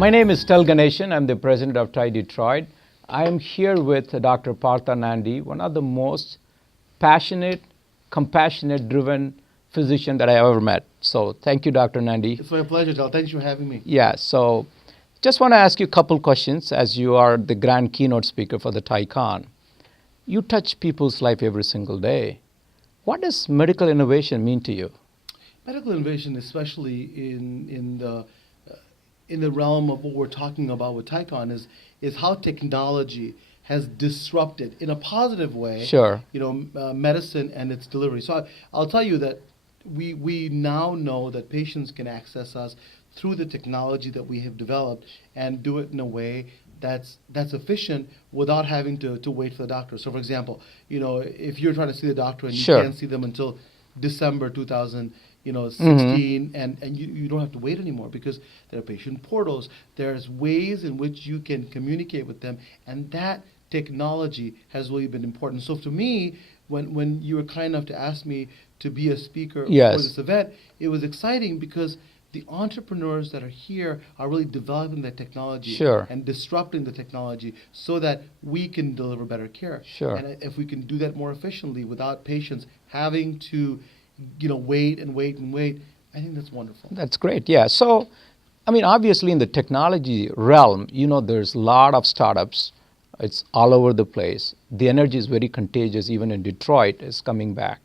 My name is Tel Ganeshan. I'm the president of TiE Detroit. I am here with Dr. Partha Nandi, one of the most passionate, compassionate, driven physician that I ever met. So thank you, Dr. Nandi. It's my pleasure, Tel. Thanks for having me. Yeah, so just want to ask you a couple questions as you are the grand keynote speaker for the TiECon. You touch people's life every single day. What does medical innovation mean to you? Medical innovation, especially in the realm of what we're talking about with TiECon, is how technology has disrupted in a positive way. Sure. Medicine and its delivery. So I'll tell you that we now know that patients can access us through the technology that we have developed and do it in a way that's efficient without having to wait for the doctor. So, for example, if you're trying to see the doctor and you Sure. can't see them until December 2016, and you don't have to wait anymore because there are patient portals. There's ways in which you can communicate with them, and that technology has really been important. So for me, when you were kind enough to ask me to be a speaker Yes. for this event, it was exciting because the entrepreneurs that are here are really developing that technology Sure. and disrupting the technology so that we can deliver better care. Sure. And if we can do that more efficiently without patients having to wait and wait and wait, I think that's wonderful. That's great, yeah. So, obviously in the technology realm, there's a lot of startups. It's all over the place. The energy is very contagious, even in Detroit, is coming back.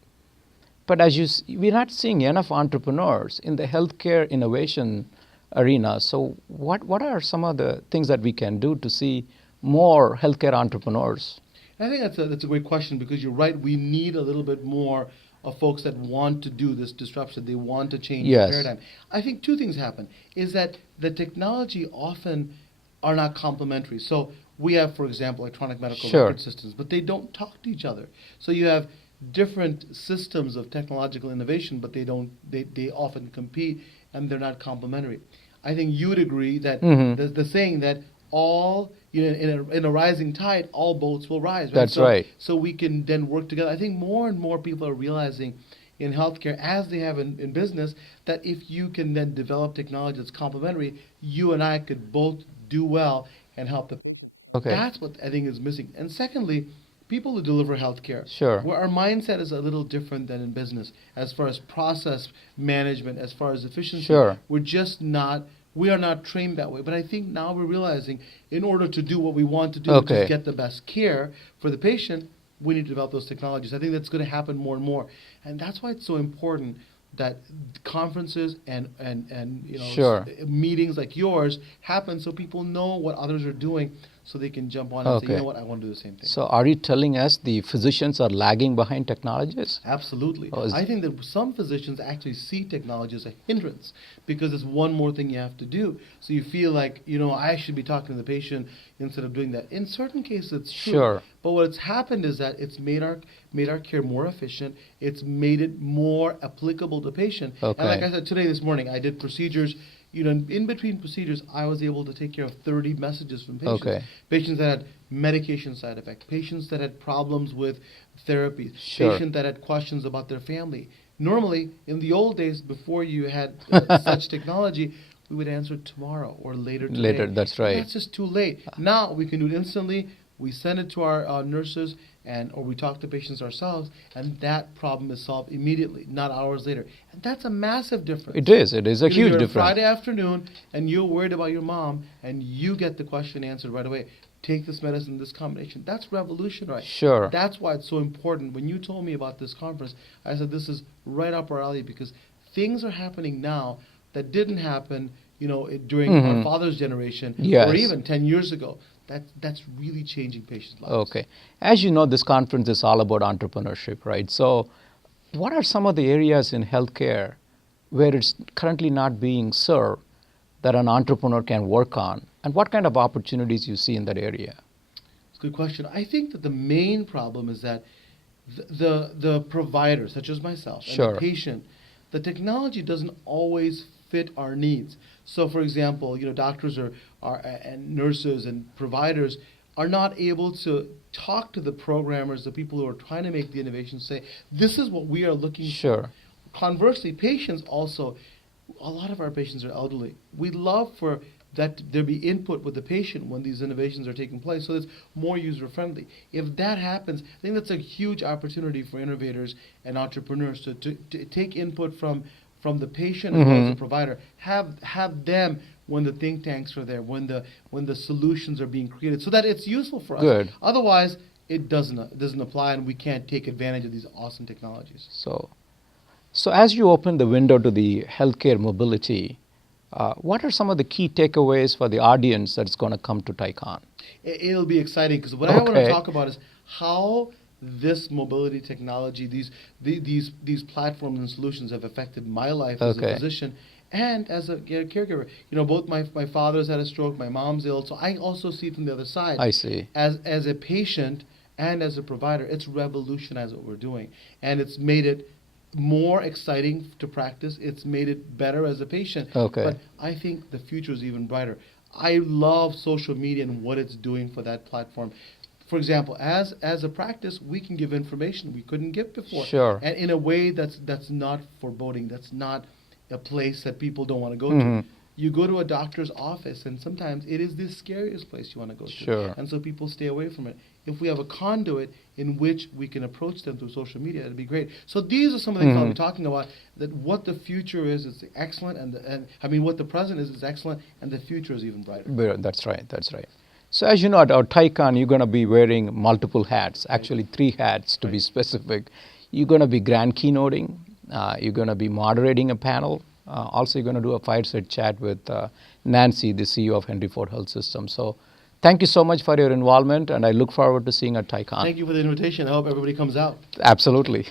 But we're not seeing enough entrepreneurs in the healthcare innovation arena. So what are some of the things that we can do to see more healthcare entrepreneurs? I think that's a great question because you're right. We need a little bit more of folks that want to do this disruption. They want to change Yes. the paradigm. I think two things happen. Is that the technology often are not complementary. So we have, for example, electronic medical Sure. record systems, but they don't talk to each other. So you have different systems of technological innovation, but they often compete and they're not complementary. I think you would agree that the saying that all in a rising tide, all boats will rise. Right? That's right. So we can then work together. I think more and more people are realizing in healthcare, as they have in business, that if you can then develop technology that's complementary, you and I could both do well and help the. Okay. That's what I think is missing. And secondly, people who deliver healthcare, Sure. where our mindset is a little different than in business, as far as process management, as far as efficiency. Sure. We are not trained that way. But I think now we're realizing in order to do what we want to do, which Okay. is get the best care for the patient, we need to develop those technologies. I think that's going to happen more and more. And that's why it's so important that conferences and Sure. meetings like yours happen so people know what others are doing so they can jump on and say, Okay. you know what, I want to do the same thing. So are you telling us the physicians are lagging behind technologists? Absolutely. Oh, I think that some physicians actually see technology as a hindrance because it's one more thing you have to do. So you feel like, I should be talking to the patient instead of doing that. In certain cases, it's true. Sure. But what's happened is that it's made our care more efficient. It's made it more applicable to patient. Okay. And like I said, this morning, I did procedures. In between procedures, I was able to take care of 30 messages from patients. Okay. Patients that had medication side effects, patients that had problems with therapy, Sure. patients that had questions about their family. Normally, in the old days, before you had such technology, we would answer tomorrow or later today. Later, that's right. That's just too late. Now we can do it instantly. We send it to our nurses, or we talk to patients ourselves, and that problem is solved immediately, not hours later. And that's a massive difference. It is a huge You're difference. Friday afternoon, and you're worried about your mom, and you get the question answered right away. Take this medicine, this combination. That's revolutionary. Sure. That's why it's so important. When you told me about this conference, I said this is right up our alley because things are happening now that didn't happen, during our father's generation Yes. or even 10 years ago. That's really changing patients' lives. Okay. As you know, this conference is all about entrepreneurship, right? So what are some of the areas in healthcare where it's currently not being served that an entrepreneur can work on? And what kind of opportunities you see in that area? It's a good question. I think that the main problem is that the providers, such as myself, and Sure. the patient, the technology doesn't always fit our needs. So, for example, doctors and nurses and providers are not able to talk to the programmers, the people who are trying to make the innovation, say, this is what we are looking Sure. for. Conversely, patients also, a lot of our patients are elderly. We love for that there be input with the patient when these innovations are taking place, so it's more user friendly. If that happens, I think that's a huge opportunity for innovators and entrepreneurs to take input from the patient as well as the provider. Have them when the think tanks are there, when the solutions are being created, so that it's useful for us. Good. Otherwise, it doesn't apply, and we can't take advantage of these awesome technologies. So as you open the window to the healthcare mobility, what are some of the key takeaways for the audience that's going to come to TiECon? It'll be exciting, because what I want to talk about is how this mobility technology, these platforms and solutions have affected my life as a physician and as a caregiver. You know, both my father's had a stroke, my mom's ill, so I also see it from the other side. I see. As a patient and as a provider, it's revolutionized what we're doing, and it's made it more exciting to practice. It's made it better as a patient. But I think the future is even brighter. I love social media and what it's doing for that platform. For example, as a practice, we can give information we couldn't give before. Sure. And in a way that's not foreboding, that's not a place that people don't want to go to. You go to a doctor's office, and sometimes it is the scariest place you want to go to. Sure. And so people stay away from it. If we have a conduit in which we can approach them through social media, that'd be great. So these are some of the things I'll be talking about, that what the future is excellent, and I mean what the present is excellent, and the future is even brighter. That's right. So as you know, at our TiECon, you're going to be wearing multiple hats, actually 3 hats to be specific. You're going to be grand keynoting, you're going to be moderating a panel, also you're going to do a fireside chat with Nancy, the CEO of Henry Ford Health System. So thank you so much for your involvement, and I look forward to seeing you at TiECon. Thank you for the invitation. I hope everybody comes out. Absolutely.